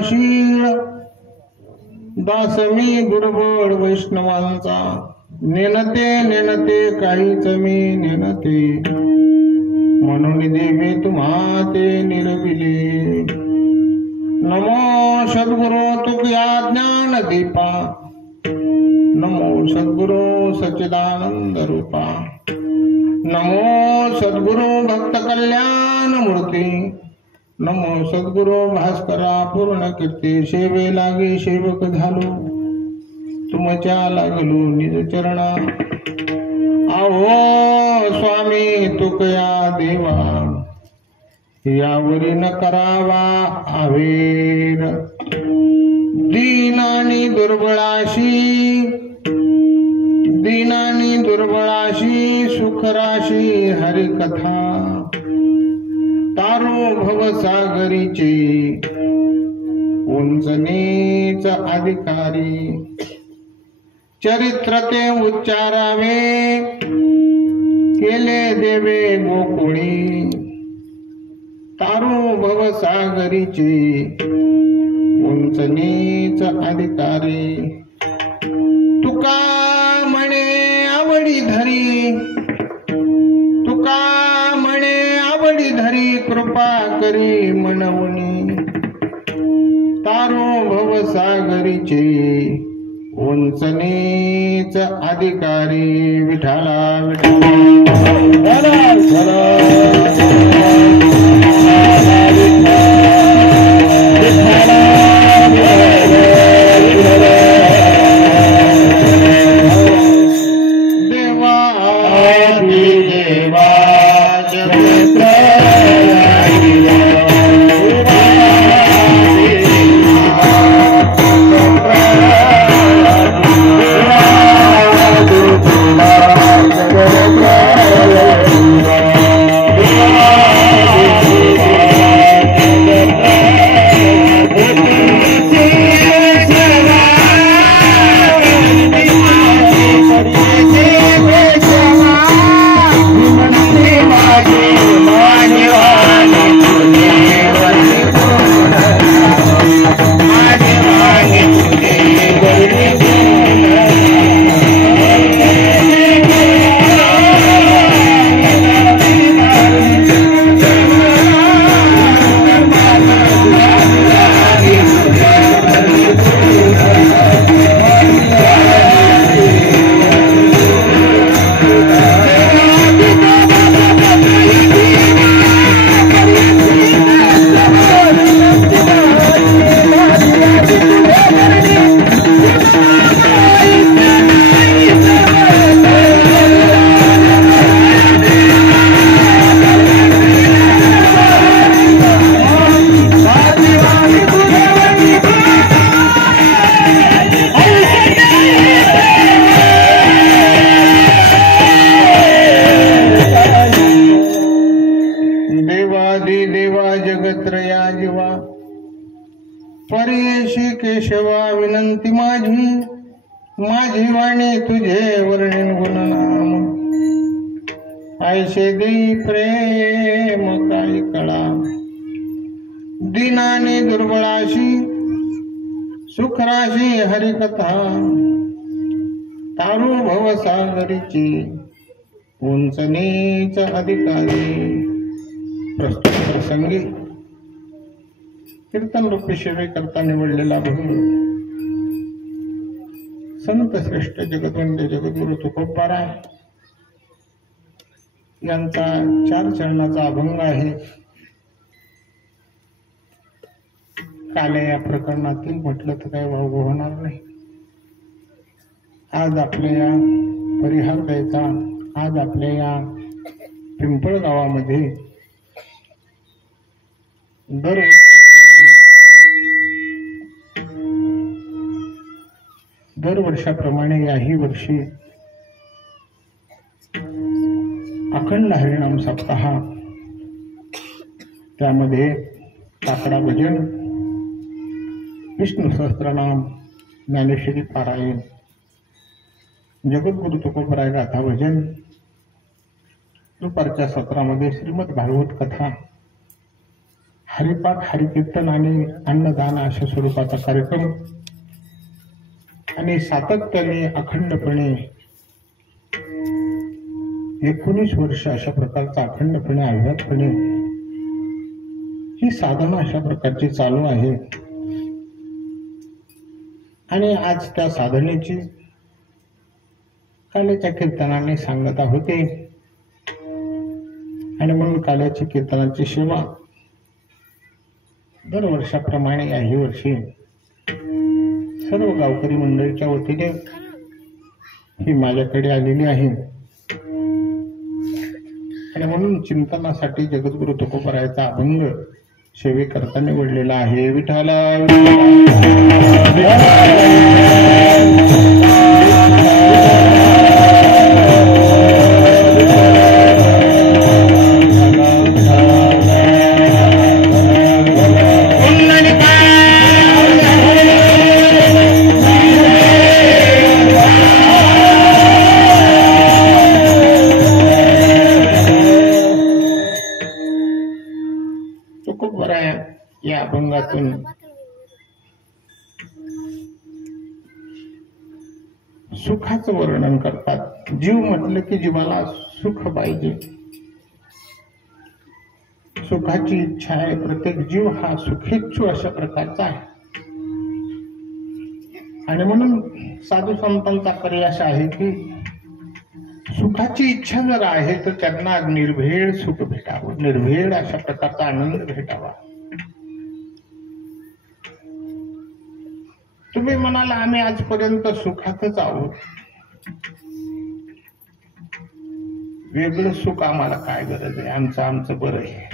आशीळ दास मी दुर्बळ वैष्णवांचा नेनते नेनते काहीच मी नेनते म्हणून देवे तुम्हा ते निरविले नमो सद्गुरो तुझ्या ज्ञान दीपा नमो सद्गुरो सच्चिदानंद रूपा नमो सद्गुरो भक्त कल्याण मूर्ती नमो सद्गुरो भास्करा पूर्ण कीर्ती सेवे लागे सेवक झालो तुमच्या लागलो निज चरणा आहो स्वामी तुकया देवा यावरी न करावा आवेर दीनानी दुर्बळाशी सुखराशी हरिकथा तारो भवसागरीचे उंचनेच अधिकारी चरित्र ते उच्चारावे केले देवे गोकुळी तारो भवसागरीचे उंचनेच अधिकारी तुका म्हणे आवडी धरी कृपा करी मनवणी तारो भवसागरीचे उंचनेच अधिकारी विठाला परेशी केशवा विनंती माझी वाणी तुझे वर्णन गुणनाम ऐसे देई प्रेम काही कळा दीनानी दुर्बळाशी सुखराशी हरिकथा तारू भवसागरीची उंचनेच अधिकारी प्रस्तुत प्रसंगी कीर्तन रूपी सेवे करता निवडलेला भंग संत श्रेष्ठ जगद्वंद्य जगद्गुरु तुकोबारा यांचा 4 चरणाचा अभंग आहे. काले या प्रकरणातील म्हटलं तर काही वाव होणार नाही. आज आपल्या या परिहार द्यायचा आज आपल्या या पिंपळ गावामध्ये दरवर्षाप्रमाणे याही वर्षी अखंड हरिनाम सप्ताह त्यामध्ये काकडा भजन विष्णू सहस्त्रनाम ज्ञानेश्वरी पारायण जगद्गुरु तुकोबराय गाथा भजन दुपारच्या सत्रामध्ये श्रीमद भागवत कथा हरिपाठ, हरिकीर्तन आणि अन्नदान अशा स्वरूपाचा कार्यक्रम आणि सातत्याने अखंडपणे 19 वर्ष अशा प्रकारचा अखंडपणे अव्याहतपणे ही साधना अशा प्रकारची चालू आहे. आणि आज त्या साधनेची काल्याच्या कीर्तनाने सांगता होते. आणि म्हणून काल्याची कीर्तनाची सेवा दरवर्षाप्रमाणे याही वर्षी सर्व गावकरी मंडळीच्या वतीने ही माझ्याकडे आलेली आहे. आणि म्हणून चिंतनासाठी जगद्गुरु तुकोबरायाचा अभंग सेवेकरता निवडलेला आहे. विठाला या अभंगातून सुखाचं वर्णन करतात. जीव म्हटलं की जीवाला सुख पाहिजे, सुखाची इच्छा आहे. प्रत्येक जीव हा सुखेच्छू अशा प्रकारचा आहे. आणि म्हणून साधू संतांचा प्रयास आहे की सुखाची इच्छा जर आहे तर त्यांना निर्भेळ सुख भेटावं, निर्भेळ अशा प्रकारचा आनंद भेटावा. तुम्ही म्हणाला आम्ही आजपर्यंत सुखातच आहोत, वेगळं सुख आम्हाला काय गरज आहे, आमचं बरं आहे,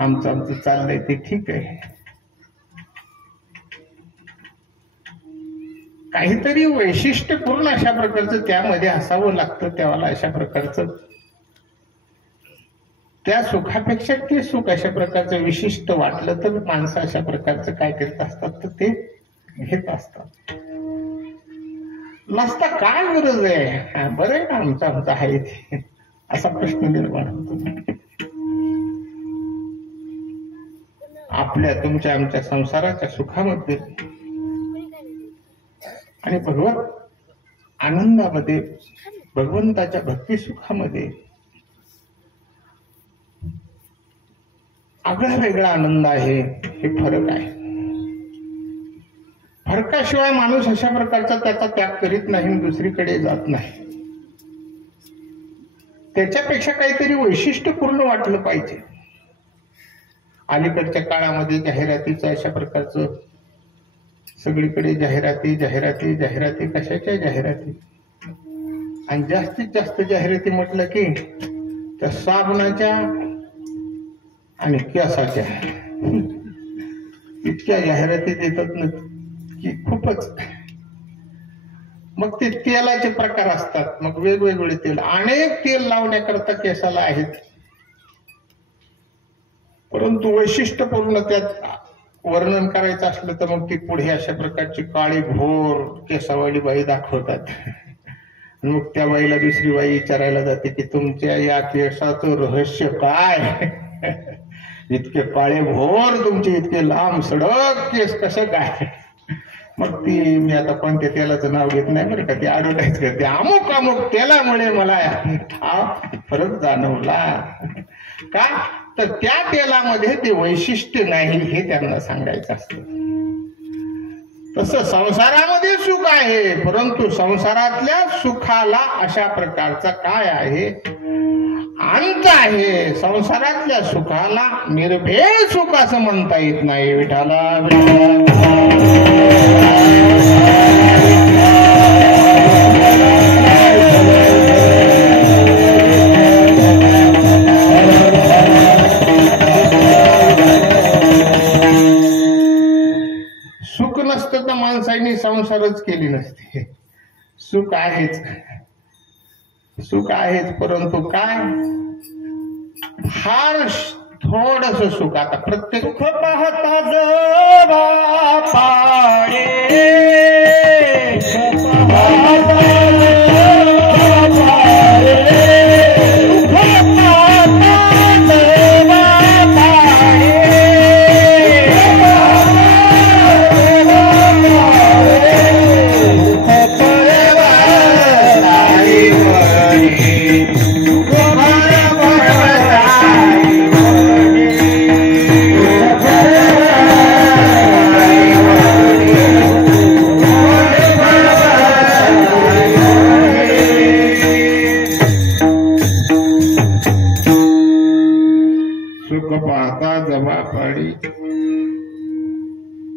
आमचं चाललंय ते ठीक आहे. काहीतरी वैशिष्ट्यपूर्ण अशा प्रकारचं त्यामध्ये असावं लागतं. त्याला अशा प्रकारचं त्या सुखापेक्षा ते सुख अशा प्रकारचं विशिष्ट वाटलं तर माणसं अशा प्रकारचं काय करत असतात तर ते घेत असतात. नसता काय गरज आहे, बरं आहे ना आमचं आहे ते, असा प्रश्न निर्माण होतो. आपल्या तुमच्या आमच्या संसाराच्या सुखामध्ये आणि भगवत आनंदामध्ये, भगवंताच्या भक्ती सुखामध्ये आगळा वेगळा आनंद आहे. हे फरक आहे. फरकाशिवाय माणूस अशा प्रकारचा त्याचा त्याग करीत नाही, दुसरीकडे जात नाही. त्याच्यापेक्षा काहीतरी वैशिष्ट्यपूर्ण वाटलं पाहिजे. अलीकडच्या काळामध्ये जाहिरातीचं अशा प्रकारचं सगळीकडे जाहिराती जाहिराती जाहिराती, कशाच्या जाहिराती. आणि जास्तीत जास्त जाहिराती म्हटलं की त्या साबणाच्या आणि केसाच्या इतक्या जाहिराती देतात ना की खूपच. मग ते तेलाचे प्रकार असतात, मग वेगवेगळे तेल, अनेक तेल लावण्याकरता केसाला आहेत. परंतु वैशिष्ट्यपूर्ण त्यात वर्णन करायचं असलं तर मग ती पुढे अशा प्रकारची काळी घोर केसावाली बाई दाखवतात. मग त्या बाईला दुसरी बाई विचारायला जाते की तुमच्या या केसाचं रहस्य काय, इतके काळे भोर तुमचे, इतके लांब सडक केस कसं काय. मग ती, मी आता कोणत्या तेलाचं नाव घेत नाही बरं का, ती ऍडव्हर्टाईज करते, अमुक अमुक तेलामुळे मला हा फरक जाणवला. का तर त्या तेलामध्ये ते वैशिष्ट्य नाही हे त्यांना सांगायचं असतं. तसं संसारामध्ये सुख आहे, परंतु संसारातल्या सुखाला अशा प्रकारचा काय आहे, अंत आहे. संसारातल्या सुखाला निर्भेळ सुख असं म्हणता येत नाही. विठाला सुख नसतं तर माणसाने संसारच केली नसते. सुख आहेच, सुख आहेच, परंतु काय फार थोडस सुख. आता प्रत्येक सुख पाहता जरा पाडे, सुख पाहता जरा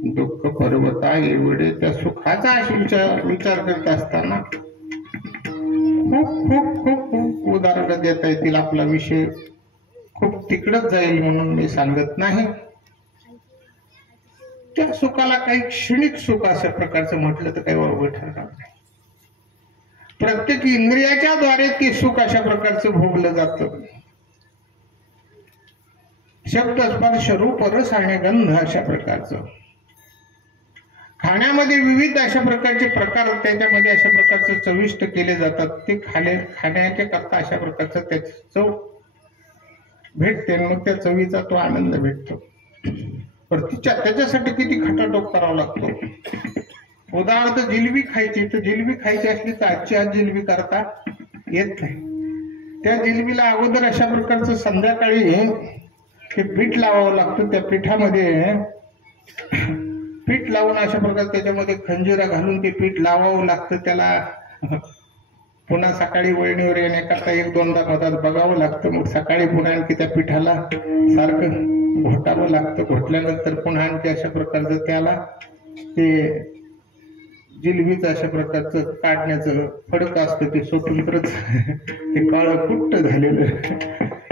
दुःख पर्वता एवढे त्या सुखाचा विचार करत असताना खूप खूप खूप खूप उदाहरणं देता येतील. आपला विषय खूप तिकडच जाईल म्हणून मी सांगत नाही. त्या सुखाला काही क्षणिक सुख अशा प्रकारचं म्हटलं तर काही वावगं ठरणार नाही. प्रत्येक इंद्रियाच्या द्वारे ते सुख अशा प्रकारचं भोगलं जातं. शब्द स्पर्श रूप रस आणि गंध अशा प्रकारचं. खाण्यामध्ये विविध अशा प्रकारचे प्रकार त्याच्यामध्ये अशा प्रकारचे चविष्ट केले जातात. ते खाण्याच्या करता अशा प्रकारचं त्याची चव भेटते. मग त्या चवीचा तो आनंद भेटतो. पण त्याच्यासाठी किती खटाटोप करावा लागतो. उदाहरणार्थ जिलबी खायची, तर जिलबी खायची असली तर आजची आज जिलबी करता येत नाही. त्या जिलबीला अगोदर अशा प्रकारचं संध्याकाळी ते पीठ लावावं लागतं. त्या पिठामध्ये पीठ लावून अशा प्रकारे त्याच्यामध्ये खंजिरा घालून ते पीठ लावावं लागतं. त्याला पुन्हा सकाळी वळणीवर येण्याकरता एक दोनदा मधात बघावं लागतं. मग सकाळी पुन्हा आणखी त्या पिठाला सारखं घोटावं लागतं. घोटल्यानंतर पुन्हा आणखी अशा प्रकारचं त्याला ते जिलबीचं अशा प्रकारचं काढण्याचं फडक असतं. ते स्वतंत्रच ते काळं कुट्ट झालेलं.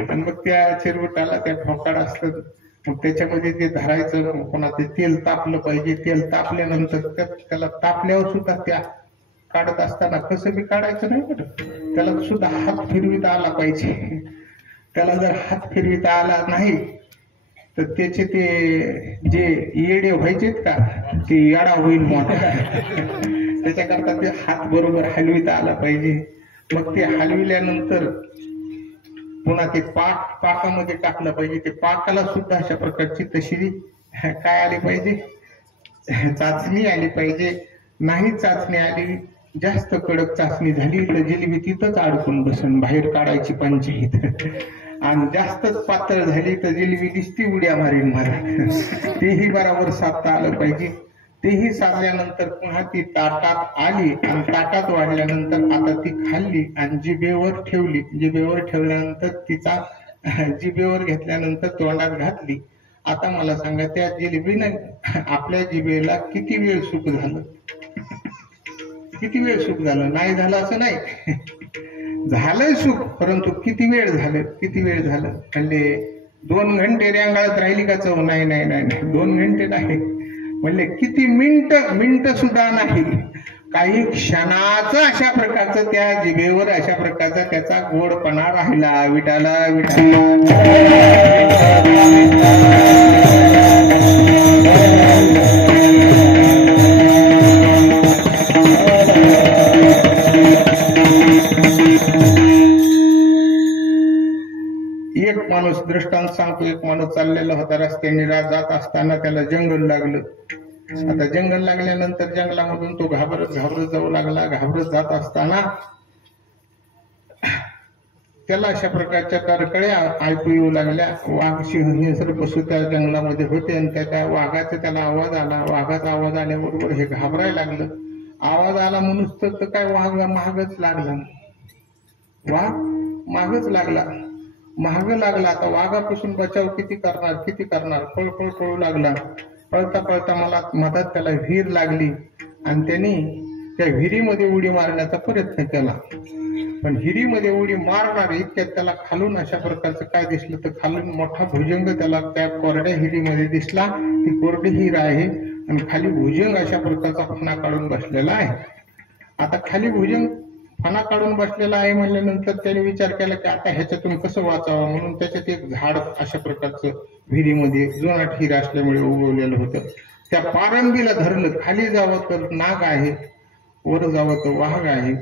आणि मग त्या चिरवटाला त्या ठोकाड असतं. मग त्याच्यामध्ये ते धरायचं. पुन्हा ते तेल तापलं पाहिजे. तेल तापल्यानंतर त्याला तापल्यावर सुद्धा त्या काढत असताना कसं बी काढायचं नाही बरं. त्याला सुद्धा हात फिरविता आला पाहिजे. त्याला जर हात फिरविता आला नाही तर त्याचे ते जे येडे व्हायचेत का ते येडा होईल मोठा. त्याच्याकरता ते हात बरोबर हलविता आला पाहिजे. मग ते हलविल्यानंतर पुन्हा ते पाकामध्ये टाकलं पाहिजे. ते पाकाला सुद्धा अशा प्रकारची तशी काय आली पाहिजे, चाचणी आली पाहिजे. नाही चाचणी आली, जास्त कडक चाचणी झाली तर जिलबी तिथंच अडकून बसून बाहेर काढायची पंचायत. आणि जास्तच पातळ झाली तर जिलबी दिसती उड्या मारीन मारा. तेही बरोबर साधता आलं पाहिजे. तेही साधल्यानंतर पुन्हा ती ताटात आली आणि ताटात वाढल्यानंतर आता ती खाल्ली आणि जिभेवर ठेवली. जिभेवर ठेवल्यानंतर तिचा जिभेवर घेतल्यानंतर तोंडात घातली. आता मला सांगा त्या जिलेबीनं आपल्या जिभेला किती वेळ सुख झालं? किती वेळ सुख झालं? नाही झालं असं नाही, झालं सुख, परंतु किती वेळ झालं? किती वेळ झालं म्हणजे 2 घंटे रेंगाळत राहिली का चव? नाही नाही नाही, 2 घंटे नाही म्हणले किती मिनिट सुद्धा नाही, काही क्षणाचं अशा प्रकारचं त्या जिभेवर अशा प्रकारचा त्याचा गोडपणा राहिला. विठाला विठाला एक माणूस दृष्टांत सांगतो. एक माणूस चाललेला होता रस्त्याने, जात असताना त्याला जंगल लागलं. आता जंगल लागल्यानंतर जंगलामधून तो घाबरत जाऊ लागला. घाबरत जात असताना त्याला अशा प्रकारच्या कडकड्या ऐकू येऊ लागल्या. वाघ सिंह सर्पसु त्या जंगलामध्ये होते आणि त्या वाघाचा त्याला आवाज आला. वाघाचा आवाज आल्याबरोबर हे घाबरायला लागलं. आवाज आला म्हणून तर काय वाघ महागच लागला. वाघ मागच लागला, महाग लागला. आता वाघापासून बचाव किती करणार? पळ पळू लागला. पळता पळता मला मधात त्याला विहीर लागली आणि त्यांनी त्या विहिरीमध्ये उडी मारण्याचा प्रयत्न केला. पण विहिरीमध्ये उडी मारणार इतक्यात त्याला खालून अशा प्रकारचं काय दिसलं तर खालून मोठा भुजंग त्याला त्या कोरड्या विहिरीमध्ये दिसला. ती कोरडी विहीर आहे आणि खाली भुजंग अशा प्रकारचा फणा काढून बसलेला आहे. आता खाली भुजंग फणा काढून बसलेला आहे म्हणल्यानंतर त्याने विचार केला की आता ह्याच्यातून कसं वाचावं, म्हणून त्याच्यात एक झाड अशा प्रकारचं विहिरीमध्ये जुनाट हिर असल्यामुळे उगवलेलं होतं. त्या पारंबीला धरलं. खाली जावं तर नाग आहे, वर जावं तर वाघ आहे.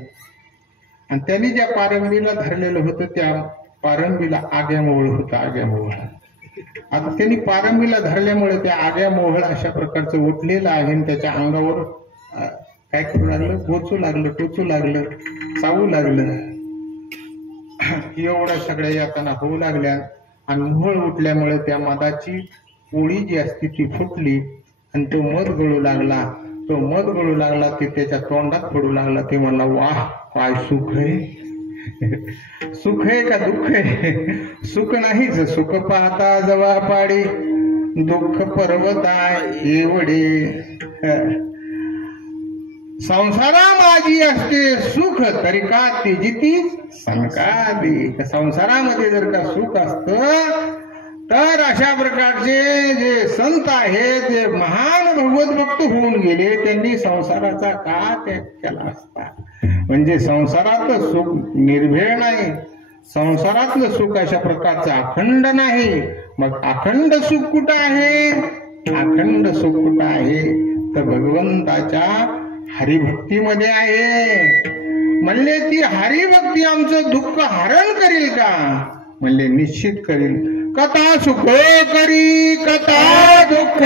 आणि त्यांनी ज्या पारंबीला धरलेलं होतं त्या पारंबीला आग्यामोहळ होतं. आग्यामोहळ. आता त्यांनी पारंबीला धरल्यामुळे त्या आग्यामोहळ अशा प्रकारचं उठलेलं आहे आणि त्याच्या अंगावर काय करू लागलं? बोचू लागलं, टोचू लागलं, चावू लागलं. एवढ्या सगळ्या यातना होऊ लागल्या आणि मोहळ उठल्यामुळे त्या मधाची पोळी जी असते ती फुटली आणि तो मध गळू लागला. तो मध गळू लागला ते त्याच्या तोंडात पडू लागला. ते म्हणला, वाह काय सुख आहे! सुख आहे का दुःख आहे? सुख नाहीच. सुख पाहता जवा पाडी दुःख पर्वता एवढे संसारा माझी असते सुख तरी का तेजिती संकादी. संसारामध्ये जर का सुख असतं तर अशा प्रकारचे जे संत आहेत, जे महान भगवत भक्त होऊन गेले, त्यांनी संसाराचा का त्याग केला असता. म्हणजे संसारातलं सुख निर्भेळ नाही, संसारातलं सुख अशा प्रकारचं अखंड नाही. मग अखंड सुख कुठं आहे? अखंड सुख कुठं आहे तर भगवंताच्या हरिभक्तीमध्ये आहे. म्हणले ती हरिभक्ती आमचं दुःख हरण करील का? म्हणले निश्चित करील. कथा सुख करी कथा दुःख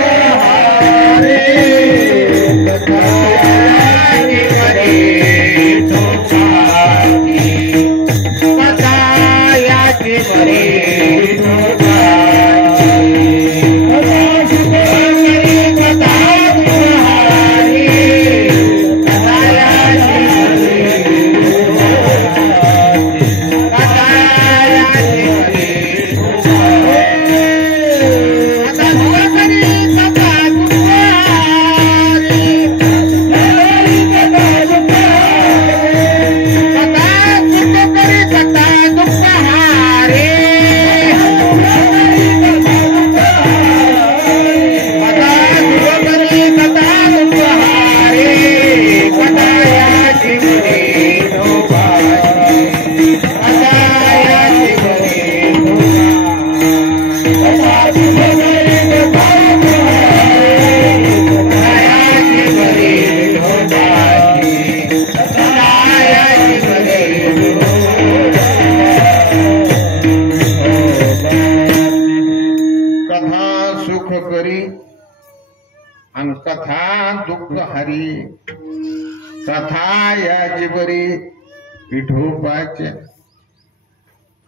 हारे, कथा याची बरी विठोबाच्या.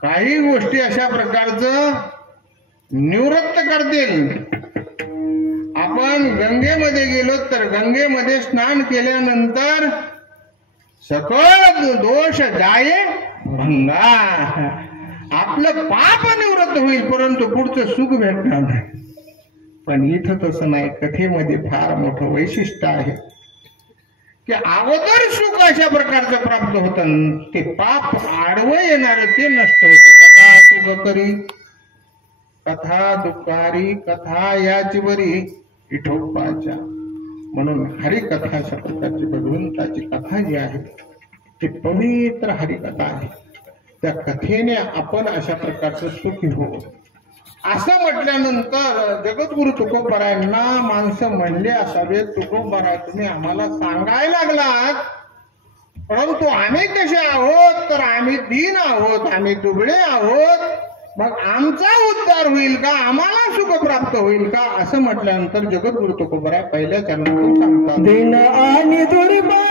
काही गोष्टी अशा प्रकारचं निवृत्त करतील. आपण गंगेमध्ये गेलो तर गंगेमध्ये स्नान केल्यानंतर सकळ दोष जाये भंगा, आपलं पाप निवृत्त होईल, परंतु पुढचं सुख भेटणार नाही. पण इथं तसं नाही. कथेमध्ये फार मोठं वैशिष्ट्य आहे की अगोदर सुख अशा प्रकारचं प्राप्त होतं, ते पाप आडवं येणार ते नष्ट होतं. कथा सुख करी कथा दुःखारी, कथा याची बरी विठोबाच्या. म्हणून हरिकथा अशा प्रकारची भगवंताची कथा जी आहे ती पवित्र हरिकथा आहे. त्या कथेने आपण अशा प्रकारचं सुखी हो. असं म्हटल्यानंतर जगद्गुरु तुकोबारायांना माणसं म्हणले असावे, तुकोबाराय तुम्ही आम्हाला सांगायला लागलात, परंतु आम्ही कसे आहोत तर आम्ही दीन आहोत, आम्ही दुबळे आहोत, मग आमचा उद्धार होईल का, आम्हाला सुख प्राप्त होईल का? असं म्हटल्यानंतर जगद्गुरु तुकोबाराय पहिल्या चरणातून सांगतात, दीन आणि दुर्बळ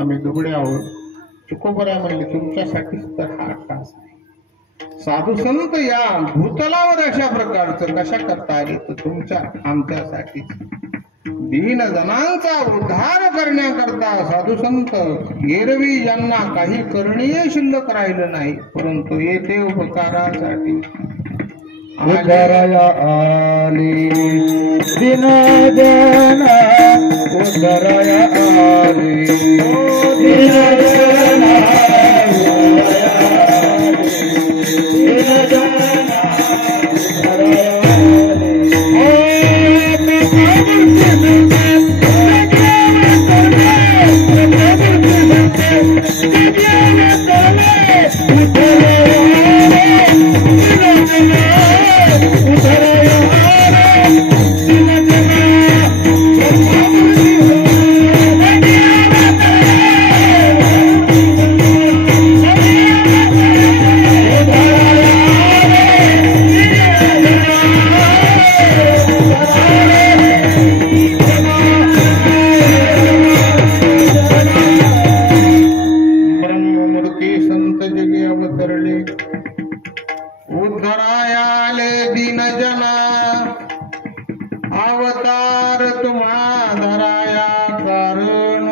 आम्ही दुबळे आहोत. तुकोबराय म्हणले तुमच्यासाठीच तर हा त्रास आहे. साधू संत या भूतलावर अशा प्रकारचं कशा करता आले तर तुमच्या आमच्यासाठी दीन जनांचा उद्धार करण्याकरता साधू संत एरवी ज्यांना काही करणीय शिल्लक राहिलं नाही परंतु येथे उपकारासाठी उद्धराया आले दीन जना उद्धराया आले दीन जना उद्धरायाले दीन जना अवतार तुम्हा धराया कारण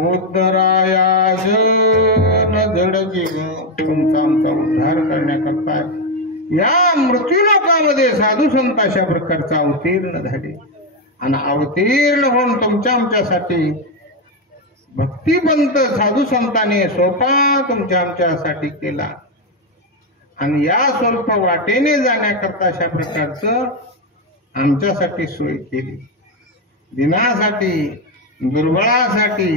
उद्धराया जन जड जीव तुमचा आमचा उद्धार करण्याकरता या मृत्यूलोकामध्ये साधू संत अशा प्रकारचा अवतीर्ण झाले आणि अवतीर्ण होऊन तुमच्या आमच्यासाठी भक्तिपंत साधू संतांनी सोपा तुमच्या आमच्यासाठी केला आणि या स्वल्प वाटेने जाण्याकरता अशा प्रकारचं आमच्यासाठी सोय केली. दिनासाठी दुर्बळासाठी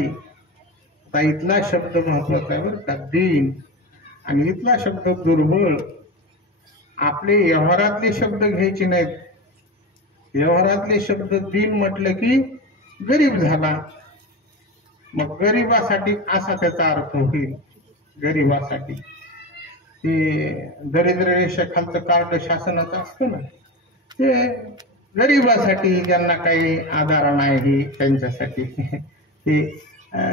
इथला शब्द महत्वाचा आहे बरं का, दीन. आणि इथला शब्द दुर्बळ. आपले व्यवहारातले शब्द घ्यायचे नाहीत. व्यवहारातले शब्द दीन म्हटलं की गरीब झाला. मग गरीबासाठी असा त्याचा अर्थ होईल. गरीबासाठी ते दरिद्र रेषेखालचं कार्ड शासनाचं असतं ना, ते गरीबासाठी ज्यांना काही आधार नाही त्यांच्यासाठी ते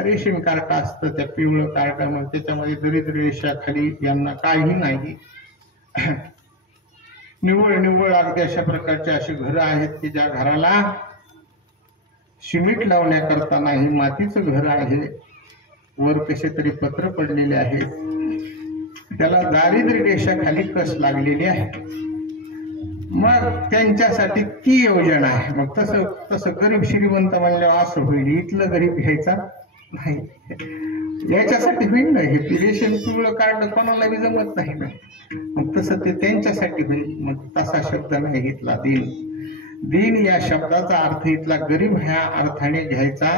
रेशन कार्ड असतं, त्या पिवळं कार्ड. मग त्याच्यामध्ये दरिद्र रेषाखाली यांना काही नाही. निव्वळ निव्वळ अगदी अशा प्रकारचे अशी घरं आहेत की ज्या घराला सिमेंट लावण्याकरता नाही, मातीचं घर आहे. वर कसे तरी पत्र पडलेले आहेत, त्याला दारिद्र्य रेषाखाली कस लागलेली आहे. मग त्यांच्यासाठी ती योजना आहे. मग तसं तसं गरीब श्रीमंत म्हणल्यावर असं होईल, इथलं गरीब घ्यायचा नाही, याच्यासाठी होईल ना. हे रेशन पिवळं कार्ड कोणाला बी जमत नाही ना. मग तसं ते त्यांच्यासाठी होईल. मग तसा शब्द नाही घेतला दीन. दीन या शब्दाचा अर्थ इथला गरीब ह्या अर्थाने घ्यायचा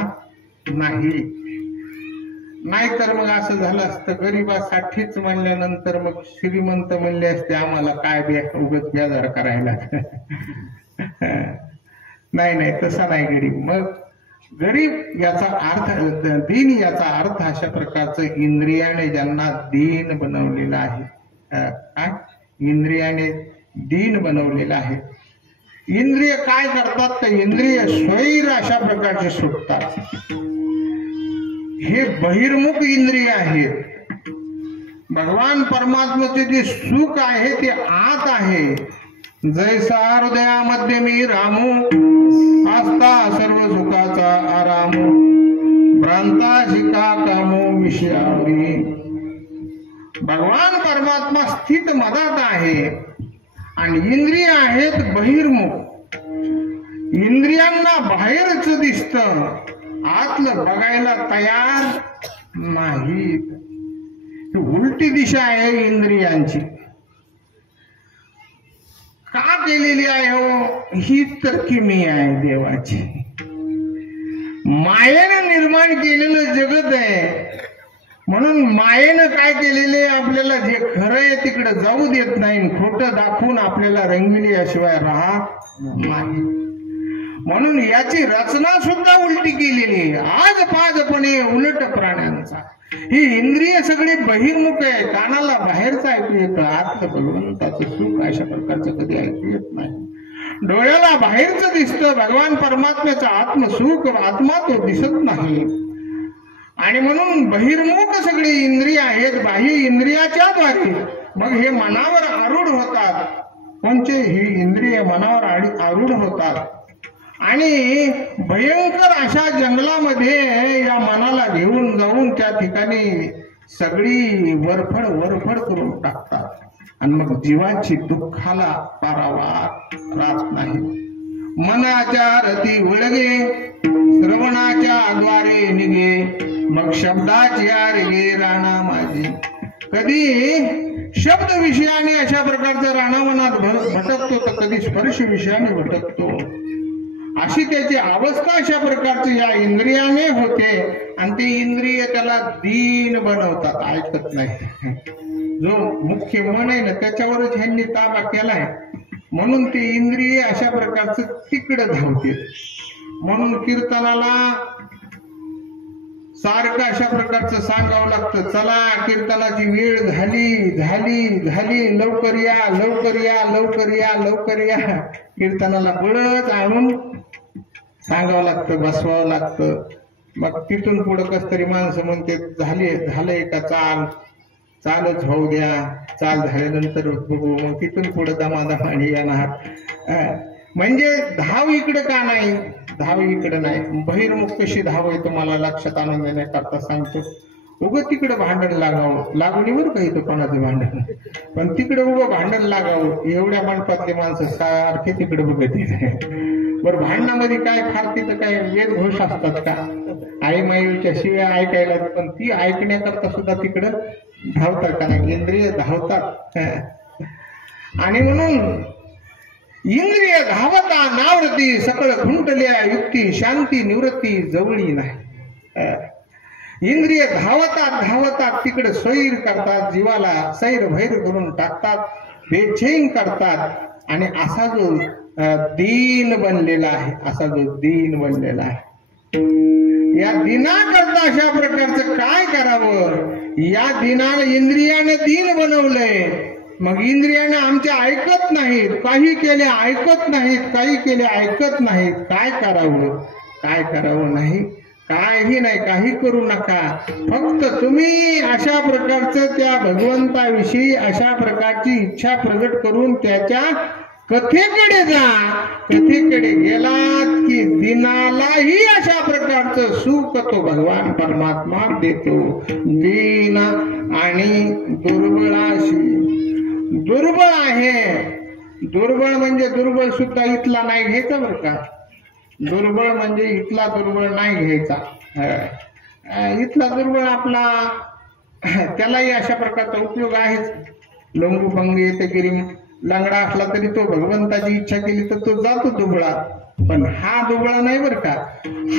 नाही. नाहीतर मग असं झालं असतं, गरीबासाठीच म्हणल्यानंतर मग श्रीमंत म्हणले असते आम्हाला काय उगाच बेजार करायला. नाही नाही, तसा नाही गरीब. मग गरीब याचा अर्थ, दीन याचा अर्थ अशा प्रकारचं इंद्रियाने ज्यांना दीन बनवलेलं आहे. काय इंद्रियाने दीन बनवलेलं आहे. इंद्रिय काय करतात तर इंद्रिय स्वैर अशा प्रकारचे सुटतात. हे बहिर्मुख इंद्रिय आहेत. भगवान परमात्म्याचे जे सुख आहे ते आत आहे. जैसा हृदयामध्ये मी रामू आस्था सर्व सुखाचा आरामू भ्रांता शिका कामो विषयावरी. भगवान परमात्मा स्थित मधात आहे आणि इंद्रिय आहेत बहिर्मुख. इंद्रियांना बाहेरच दिसतं, आतलं बघायला तयार नाहीत. उलटी दिशा आहे इंद्रियांची. का केलेली आहे हो? ही तर किमी आहे देवाची. मायेनं निर्माण केलेलं जगत आहे. म्हणून मायेनं काय केलेले, आपल्याला जे खरं आहे तिकडे जाऊ देत नाही, खोटं दाखवून आपल्याला रंगविल्याशिवाय राहत नाही. म्हणून याची रचना सुद्धा उलटी केलेली आहे. आज पाजपणे उलट प्राण्यांचा. ही इंद्रिय सगळी बहिर्मुख आहे. कानाला बाहेरचं ऐकू येतं, आतलं भगवंताचं सुख अशा प्रकारचं कधी ऐकू येत नाही. डोळ्याला बाहेरचं दिसतं, भगवान परमात्म्याचं आत्मसुख आत्मा तो दिसत नाही. आणि म्हणून बहिर्मुख सगळी इंद्रिय आहेत बाह्य इंद्रियाच्या द्वारे मग हे मनावर आरूढ होतात. कोणचे ही इंद्रिय मनावर आरूढ होतात आणि भयंकर अशा जंगलामध्ये या मनाला घेऊन जाऊन त्या ठिकाणी सगळी वरफड करून टाकतात आणि मग जीवाची दुःखाला पारावार राहत नाही. मनाच्या रती उळगे श्रवणाच्या द्वारे निघे मग शब्दाची रे राणा माझी. कधी शब्द विषयाने अशा प्रकारचा राणामनात भटकतो तर कधी स्पर्श विषयाने भटकतो. अशी त्याची अवस्था अशा प्रकारची या इंद्रियाने होते आणि ते इंद्रिय त्याला दीन बनवतात, ऐकत नाही. जो मुख्य मन आहे ना त्याच्यावरच ह्यांनी ताबा केलाय म्हणून ते इंद्रिय अशा प्रकारचं तिकडं धावते. म्हणून कीर्तनाला सारखं अशा प्रकारचं सांगावं लागतं, चला कीर्तनाची वेळ झाली झाली झाली, लवकर या लवकर या लवकर या लवकर या. कीर्तनाला बळच आणून सांगावं लागतं, बसवावं लागतं. मग तिथून पुढं कस तरी माणसं म्हणते झालंय का चालच होऊ द्या, चाल झाल्यानंतर बघू. मग तिथून पुढे दमादमाने येणार. म्हणजे धाव इकडं का नाही, धाव इकडं नाही. बहिर्मुख कशी धाव आहे तुम्हाला लक्षात आणून देण्याकरता सांगतो. उगं तिकडं भांडण लागावं, लागणीवर काही तो कोणाचं भांडण, पण तिकडं उगं भांडण लागावं एवढ्या मंडपातले माणसं सारखे तिकडे बघत येते. बरं भांडणामध्ये काय फार तिथं काय वेदघोष असतात का, आई माईच्या शिव्या ऐकायला, पण ती ऐकण्याकरता सुद्धा तिकडं धावतात का नाही, इंद्रिय धावतात. आणि म्हणून इंद्रिय धावता नावरती सकळ खुंटल्या युक्ती शांती निवृत्ती जवळी नाही. इंद्रिय धावतात धावतात तिकडे सैर करतात, जीवाला सैर भैर करून टाकतात, बेचैन करतात. आणि असा जो दीन बनलेला आहे, असा जो दीन बनलेला आहे, या दिनाकरता अशा प्रकारचं काय करावं. या दिनाला इंद्रियाने दीन बनवलंय. मग इंद्रियाने आमच्या ऐकत नाहीत, काही केले ऐकत नाहीत, काही केले ऐकत नाहीत. काय करावं, काय करावं नाही, काही नाही, काही करू नका. फक्त तुम्ही अशा प्रकारचं त्या भगवंताविषयी अशा प्रकारची इच्छा प्रगट करून त्याच्या कथेकडे जा. कथेकडे गेलात की दिनालाही अशा प्रकारचं सुख तो भगवान परमात्मा देतो. दीन आणि दुर्बळाशी, दुर्बळ आहे, दुर्बळ म्हणजे दुर्बळ सुद्धा इथला नाही घ्यायचा बरं का. दुर्बळ म्हणजे इथला दुर्बळ नाही घ्यायचा. इथला दुर्बळ आपला त्यालाही अशा प्रकारचा उपयोग आहेच. लोंगू पंग येते गिरी लंगडा असला तरी तो भगवंताची इच्छा केली तर तो जातो दुबळा, पण हा दुबळा नाही बरं का.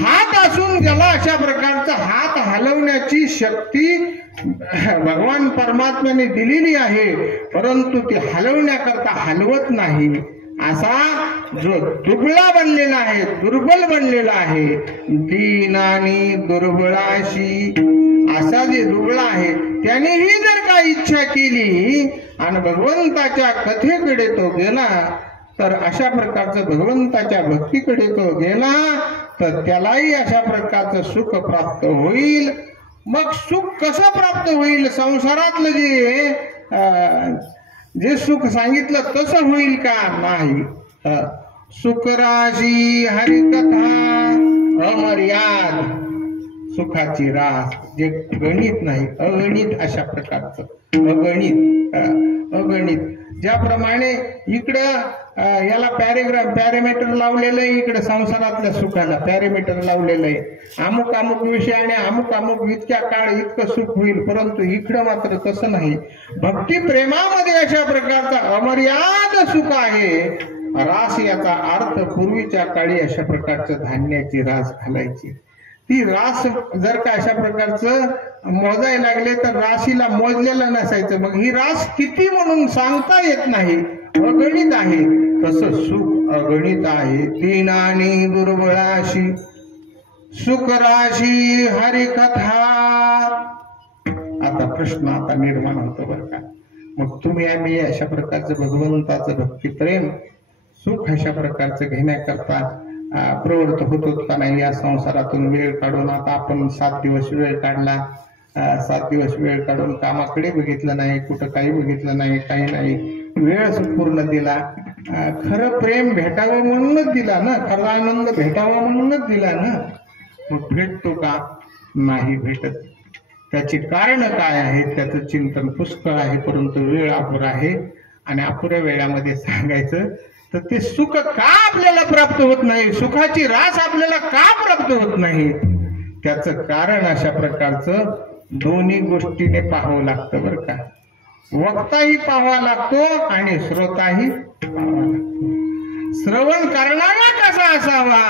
हात असून ज्याला अशा प्रकारचा हात हलवण्याची शक्ती भगवान परमात्म्याने दिलेली आहे, परंतु ती हलवण्याकरता हलवत नाही, असा जो दुबळा बनलेला आहे, दुर्बल बनलेला आहे. दीन आणि दुर्बळाशी, असा जे दुबळा आहे त्यानेही जर का इच्छा केली आणि भगवंताच्या कथेकडे तो गेला तर अशा प्रकारचं भगवंताच्या भक्तीकडे तो गेला तर त्यालाही अशा प्रकारचं सुख प्राप्त होईल. मग सुख कसं प्राप्त होईल, संसारातलं जे सुख सांगितलं तसं होईल का, नाही. सुखराशी हरिकथा अमर्याद, सुखाची रास जे गणित नाही, अगणित अशा प्रकारचं, अगणित. ज्याप्रमाणे इकडं याला पॅरामीटर लावलेलं आहे, इकडं संसारातल्या सुखाला पॅरामीटर लावलेलं आहे. अमुक अमुक विषयाने अमुक अमुक इतक्या काळ इतकं सुख होईल, परंतु इकडं मात्र तसं नाही. भक्ती प्रेमामध्ये अशा प्रकारचा अमर्याद सुख आहे. रास याचा अर्थ पूर्वीच्या काळी अशा प्रकारचं धान्याची रास घालायची. ती रास जर का अशा प्रकारचं मोजायला लागले तर राशीला मोजलेलं नसायचं. मग ही रास किती म्हणून सांगता येत नाही, अगणित आहे. तसं सुख अगणित आहे. दीन आणि दुर्बळाशी सुखराशी हरिकथा. आता प्रश्न आता निर्माण होतो बरं का. मग तुम्ही आम्ही अशा प्रकारचं भगवंताचं भक्ती प्रेम सुख अशा प्रकारचं घेण्याकरता प्रवृत्त होतो का नाही या संसारातून वेळ काढून. आता आपण 7 दिवस वेळ काढला, 7 दिवस वेळ काढून कामाकडे बघितलं नाही, कुठं काही बघितलं नाही, काही नाही, वेळच पूर्ण दिला. खरं प्रेम भेटावं म्हणूनच दिला ना, खरा आनंद भेटावा म्हणूनच दिला ना. मग भेटतो का? नाही भेटत. त्याची कारण काय आहेत त्याचं चिंतन पुष्कळ आहे, परंतु वेळ अपुरा आहे. आणि अपुऱ्या वेळामध्ये सांगायचं तर ते सुख का आपल्याला प्राप्त होत नाही, सुखाची रास आपल्याला का प्राप्त होत नाही, त्याचं कारण अशा प्रकारचं दोन्ही गोष्टीने पाहावं लागतं बरं का. वक्ताही पाहावा लागतो आणि श्रोताही पाहावा लागतो. श्रवण करणारा कसा असावा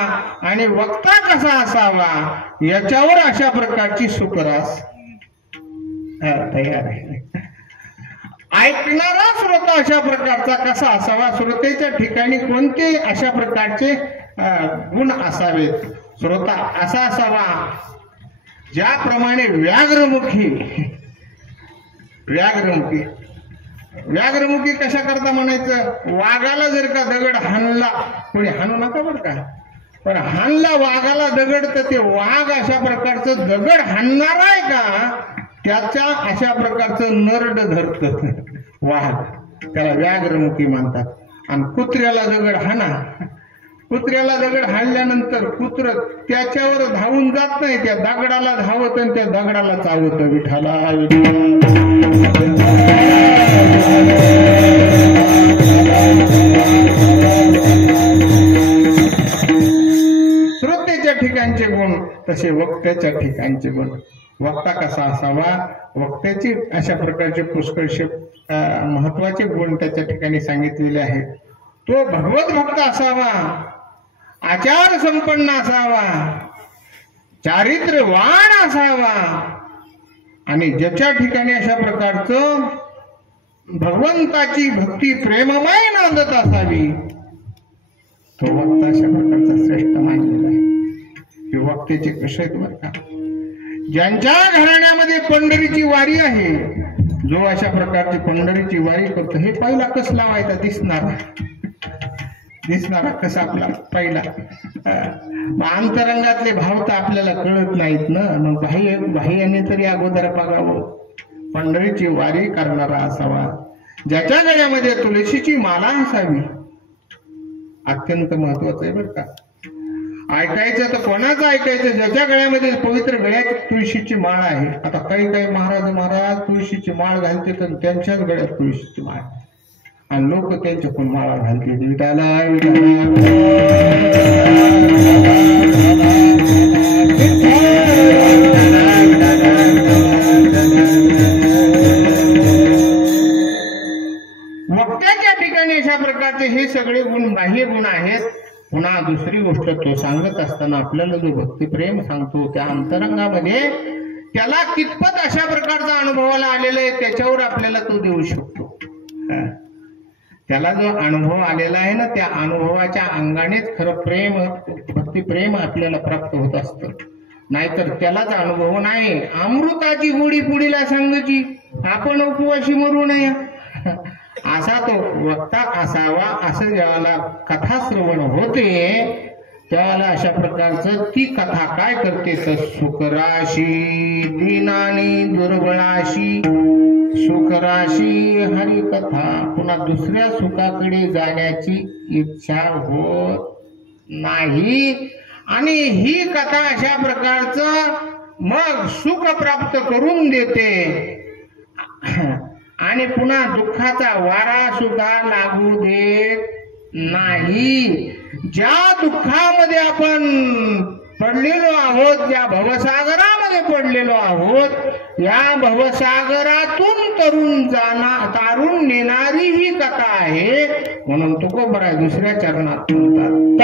आणि वक्ता कसा असावा याच्यावर अशा प्रकारची सुखरास तयार आहे. ऐकणारा श्रोता अशा प्रकारचा कसा असावा, श्रोतेच्या ठिकाणी कोणते अशा प्रकारचे गुण असावेत. श्रोता असा असावा ज्याप्रमाणे व्याघ्रमुखी कशा करता म्हणायचं, वाघाला जर का दगड हाणला, कोणी हाणू नका बरं का, पण हाणला वाघाला दगड तर ते वाघ अशा प्रकारचं दगड हाणणार आहे का, त्याच्या अशा प्रकारचं नरड धरत वाघ, त्याला व्याघ्रमुखी म्हणतात. आणि कुत्र्याला दगड हाणा, कुत्र्याला दगड हाणल्यानंतर कुत्र त्याच्यावर धावून जात नाही, त्या दगडाला धावत आणि त्या दगडाला चावत. विठाला श्रोतेच्या ठिकाणचे गुण तसे वक्त्याच्या ठिकाणचे गुण. वक्ता कसा असावा, वक्त्याची अशा प्रकारचे पुष्कळशे महत्वाचे गुण त्याच्या ठिकाणी सांगितलेले आहेत. तो भगवत भक्त असावा, आचार संपन्न असावा, चारित्र्यवान असावा आणि ज्याच्या ठिकाणी अशा प्रकारचं भगवंताची भक्ती प्रेममय नांदत असावी, तो वक्ता अशा प्रकारचा श्रेष्ठ मानलेला आहे. हे वक्तेचे कसे आहेत बरं का. ज्यांच्या घराण्यामध्ये पंढरीची वारी आहे, जो अशा प्रकारची पंढरीची वारी करतो, हे पहिला कस लावायचा दिसणारा कसा आपला पहिला. अंतरंगातले भाव तर आपल्याला कळत नाहीत ना, मग बाह्याने तरी अगोदर बघावं. पंढरीची वारी करणारा असावा, ज्याच्या गळ्यामध्ये तुळशीची माला असावी. अत्यंत महत्वाचं आहे बरं का. ऐकायचं तर कोणाचं ऐकायचं, ज्याच्या गळ्यामध्ये पवित्र गळ्यात तुळशीची माळ आहे. आता काही महाराज तुळशीची माळ घालते तर त्यांच्याच गळ्यात तुळशीची माळ आणि लोक त्यांच्याकडून माळा घालते. वक्त्याच्या ठिकाणी अशा प्रकारचे हे सगळे गुण बाह्य गुण आहेत. पुन्हा दुसरी गोष्ट, तो सांगत असताना आपल्याला जो भक्तिप्रेम सांगतो त्या अंतरंगामध्ये त्याला कितपत अशा प्रकारचा अनुभवाला आलेला आहे त्याच्यावर आपल्याला तो देऊ शकतो. त्याला जो अनुभव आलेला आहे ना, त्या अनुभवाच्या अंगानेच खरं प्रेम भक्तिप्रेम आपल्याला प्राप्त होत असतं. नाहीतर त्यालाच अनुभव नाही. अमृताची गोडी पुढीला सांगायची, आपण उपवाशी मरू नये असा तो वक्ता असावा. असं ज्याला कथा श्रवण होते त्याला अशा प्रकारचं ती कथा काय करते तर सुखराशी दीनानी दुर्बळाशी, सुखराशी हरिकथा. पुन्हा दुसऱ्या सुखाकडे जाण्याची इच्छा होत नाही. आणि ही कथा अशा प्रकारचं मग सुख प्राप्त करून देते. आणि पुन्हा दुःखाचा वारा सुद्धा लागू देत नाही. ज्या दुःखामध्ये आपण पडलेलो आहोत, ज्या भवसागरामध्ये पडलेलो आहोत, या भवसागरातून तारून नेणारी ही कथा आहे. म्हणून तुकोबराय दुसऱ्या चरणात म्हणतात,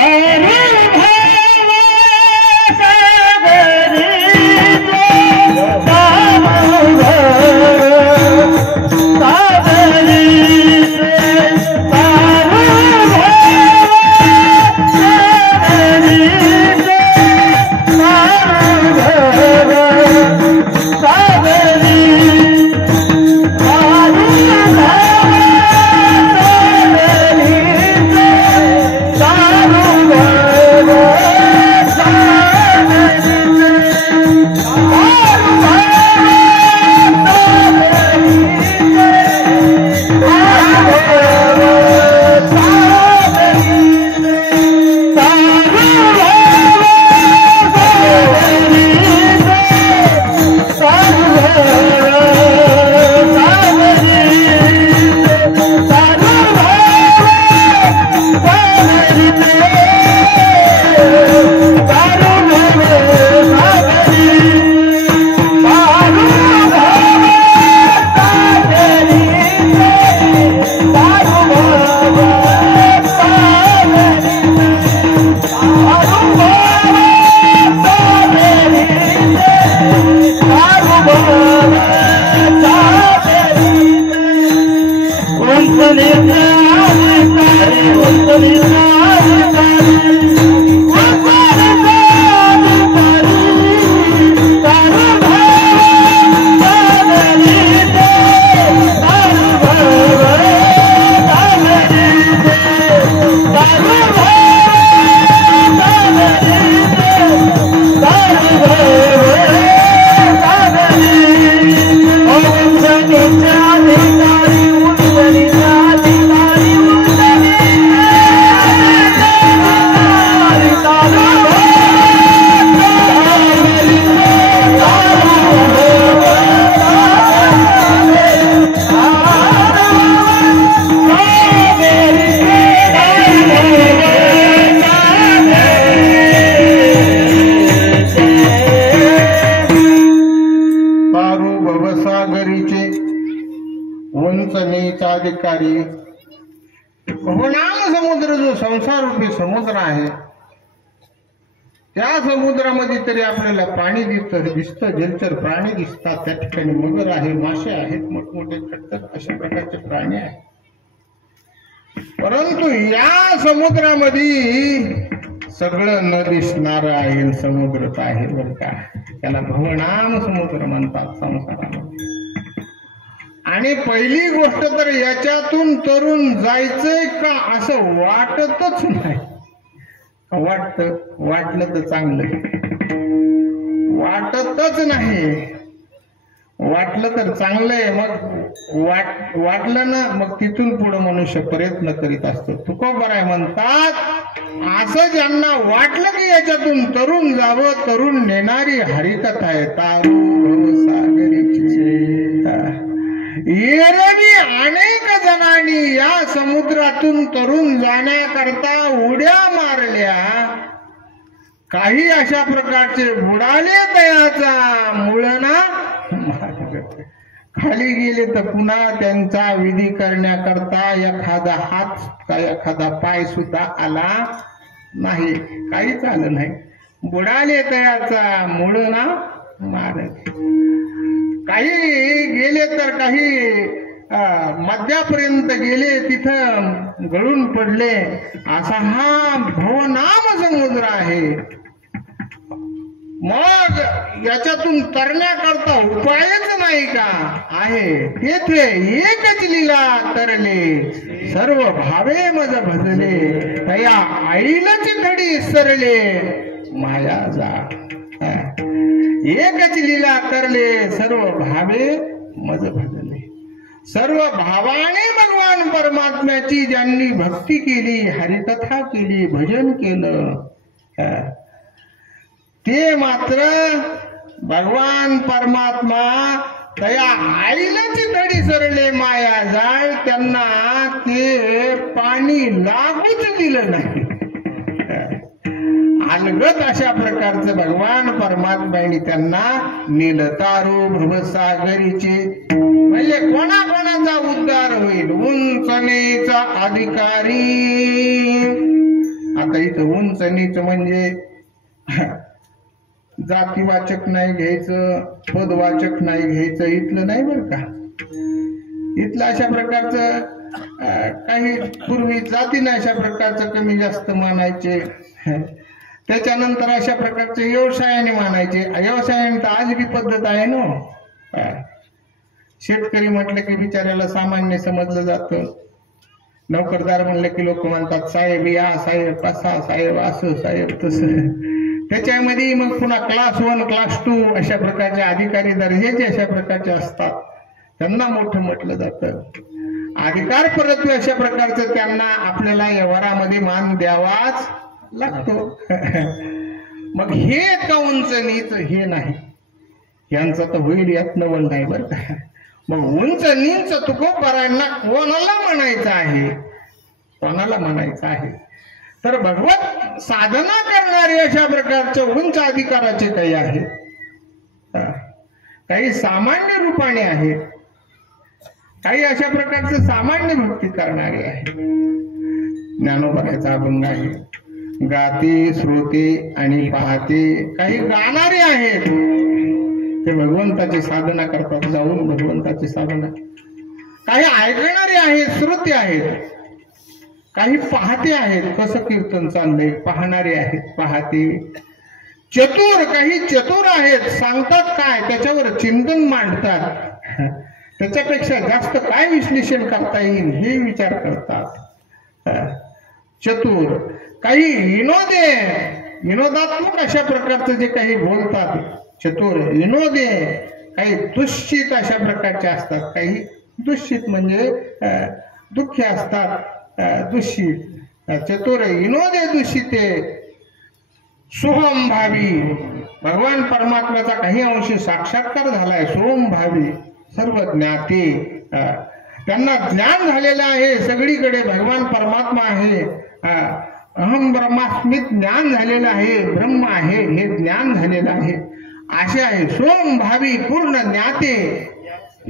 अधिकारी भवनाम समुद्र जो संसार रूपी समुद्र आहे त्या समुद्रामध्ये तरी आपल्याला पाणी दिसतं जलचर प्राणी दिसतात त्या ठिकाणी मगर आहे मासे आहेत मोठमोठे खट्टर अशा प्रकारचे प्राणी आहेत परंतु या समुद्रामध्ये सगळं न दिसणारं आहे समुद्रच आहे बरं का त्याला भवनाम समुद्र म्हणतात संसारामध्ये आणि पहिली गोष्ट तर याच्यातून तरुण जायचंय का असं वाटतच नाही वाटलं तर चांगलं वाटतच नाही वाटलं तर चांगलं आहे मग वाटलं ना मग तिथून पुढे मनुष्य प्रयत्न करीत असतो तुकोबराय म्हणतात असं ज्यांना वाटलं की याच्यातून तरुण जावं तरुण नेणारी हरिकथा आहे तारू भवसागरीची एरवी अनेक जणांनी या समुद्रातून तरुण जाण्याकरता उड्या मारल्या काही अशा प्रकारचे बुडाले तयाचा मुळना खाली गेले तर पुन्हा त्यांचा विधी करण्याकरता एखादा हात का एखादा पाय सुद्धा आला नाही काहीच आलं नाही बुडाले तयाचा मुळना मारत काही गेले तर काही मध्यापर्यंत गेले तिथं गळून पडले असा हा भवनाम समुद्र आहे मग याच्यातून तरण्याकरता उपायच नाही का आहे तेथे एकच लीला तरले सर्व भावे मज भजले तया आईलाच धडी सरले माया जा एकच लीला करले सर्व भावे मज भजले सर्व भावाने भगवान परमात्म्याची ज्यांनी भक्ती केली हरिकथा केली भजन केलं ते मात्र भगवान परमात्मा तया आईलाच धडी सरले माया जाळ त्यांना ते पाणी लागूच दिलं नाही अलगत अशा प्रकारचं भगवान परमात्म्याने त्यांना नेलं तारू भवसागरीचे म्हणजे कोणाकोणाचा उद्धार होईल उंचनेचा अधिकारी आता इथं उंचनीच म्हणजे जातीवाचक नाही घ्यायचं पदवाचक नाही घ्यायचं इथलं नाही बरं का इथलं अशा प्रकारचं काही पूर्वी जातीने अशा प्रकारचं कमी जास्त मानायचे त्याच्यानंतर अशा प्रकारचे व्यवसायाने मानायचे व्यवसायाने तर आज बी पद्धत आहे ना शेतकरी म्हटलं की बिचाऱ्याला सामान्य समजलं जातं नोकरदार म्हणलं की लोक म्हणतात साहेब या साहेब कसा साहेब असं साहेब तसं त्याच्यामध्ये मग पुन्हा क्लास 1 क्लास 2 अशा प्रकारचे अधिकारी दर्जाचे अशा प्रकारचे असतात त्यांना मोठं म्हटलं जातं अधिकार परत्वे अशा प्रकारचं त्यांना आपल्याला व्यवहारामध्ये मान द्यावाच लागतो मग हे का उंच नीच हे नाही यांचं तर होईल यात नवल नाही बरं का मग उंच नीच तुकोबरायांना कोणाला म्हणायचं आहे कोणाला म्हणायचं आहे तर भगवत साधना करणारे अशा प्रकारचे उंच अधिकाराचे काही आहेत, काही सामान्य रूपाने आहेत, काही अशा प्रकारचे सामान्य भक्ती करणारे आहेत. ज्ञानोबाचा अभंग आहे, गाते श्रोते आणि पाहते. काही गाणारे आहेत, ते भगवंताची साधना करतात, जाऊन भगवंताची साधना. काही ऐकणारे आहेत, श्रोते आहेत. काही पाहते आहेत, कसं कीर्तन चाललंय, पाहणारे आहेत, पाहते. चतुर, काही चतुर आहेत, सांगतात काय त्याच्यावर चिंतन मांडतात, त्याच्यापेक्षा जास्त काय विश्लेषण करता येईल हे विचार करतात. चतुर. काही विनोदे, विनोदात्मक अशा प्रकारचे जे काही बोलतात चतुर, विनोदे. काही दुष्चित अशा प्रकारचे असतात, काही दुष्चित म्हणजे दुःखी असतात, दुष्चित. चतुर, विनोदे, दुष्चिते. सोहम भावी, भगवान परमात्म्याचा काही अंशी साक्षात्कार झालाय, सोहम भावी. सर्व ज्ञाते, त्यांना ज्ञान झालेलं आहे, सगळीकडे भगवान परमात्मा आहे, अहम ब्रह्मास्मी ज्ञान झालेलं आहे, ब्रह्म आहे हे ज्ञान झालेलं आहे, असे आहे. सोम भावी पूर्ण ज्ञाते.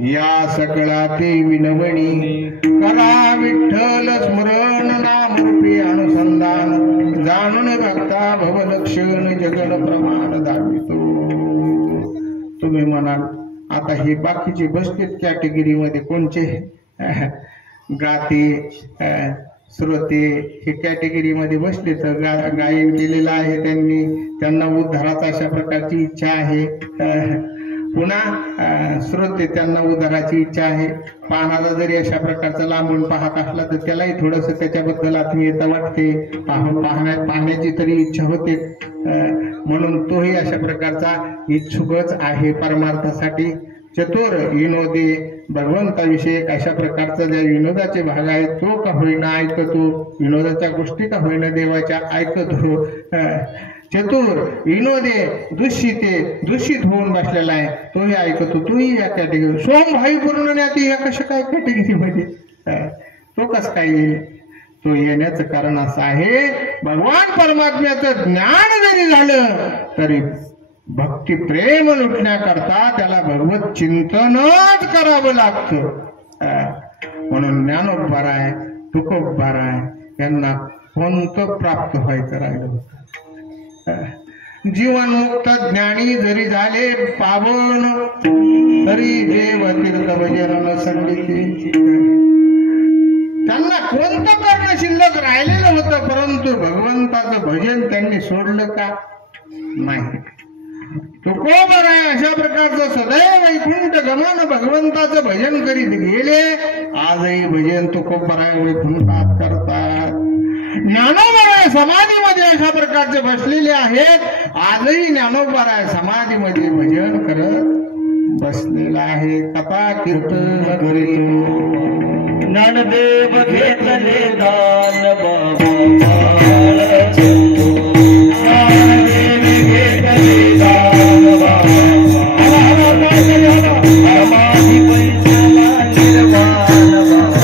या सकळाते विनवणी करा विठ्ठल स्मरण, नामरूपी अनुसंधान जाणून भक्ता भवलक्षण जगन प्रमाण दावितो. तुम्ही म्हणाल आता हे बाकीचे बसलेत कॅटेगरीमध्ये कोणचे? गाते, श्रोते हे कॅटेगरीमध्ये बसले. तर गायन केलेलं आहे त्यांनी, त्यांना उद्धाराचा अशा प्रकारची इच्छा आहे. पुन्हा श्रोते, त्यांना उद्धाराची इच्छा आहे. पाहणारा जरी अशा प्रकारचा लांबून पाहत असला तर त्यालाही थोडस त्याच्याबद्दल आत्मीयता वाटते, पाहण्याची तरी इच्छा होते. म्हणून तोही अशा प्रकारचा इच्छुकच आहे परमार्थासाठी. चतुर, विनोदी, भगवंताविषयी अशा प्रकारचा ज्या विनोदाचे भाग आहेत तो का होईना ऐकतो, विनोदाच्या गोष्टी का होईना देवाच्या ऐकतो. चतुर, विनोदे, दूषिते, दूषित होऊन बसलेला आहे तोही ऐकतो, तोही या कॅटेगरी. सोम भाई पूर्ण ज्ञाती या कशा काय कॅटेगरीमध्ये, तो कस काय येईल? तो येण्याचं कारण असं आहे, भगवान परमात्म्याचं ज्ञान जरी झालं तरी भक्ती प्रेम लुटण्याकरता त्याला भगवत चिंतनच करावं लागतं. म्हणून ज्ञानोबाराय, तुकोबाराय यांना कोणतं प्राप्त व्हायचं राहिलं होतं? जीवनमुक्त ज्ञानी जरी झाले पावन, तरी देव तीर्थ भजन संगीती. त्यांना कोणतं करणं शिल्लक राहिलेलं होतं, परंतु भगवंताचं भजन त्यांनी सोडलं का? नाही. तुकोबाराय अशा प्रकारचं सदैव वैकुंठ गमन भगवंताचं भजन करीत गेले. आजही भजन तुकोबाराय वैकुंठात करतात. ज्ञानोबाराय समाधीमध्ये अशा प्रकारचे बसलेले आहेत. आजही ज्ञानोबाराय समाधीमध्ये भजन करत बसलेला आहे. कथा कीर्तन करीतो. ज्ञानदेव घेतले दान बाबा, ज्ञानदेव घेतले दान बाबा, समाधी पैशाला निर्वाण बाबा.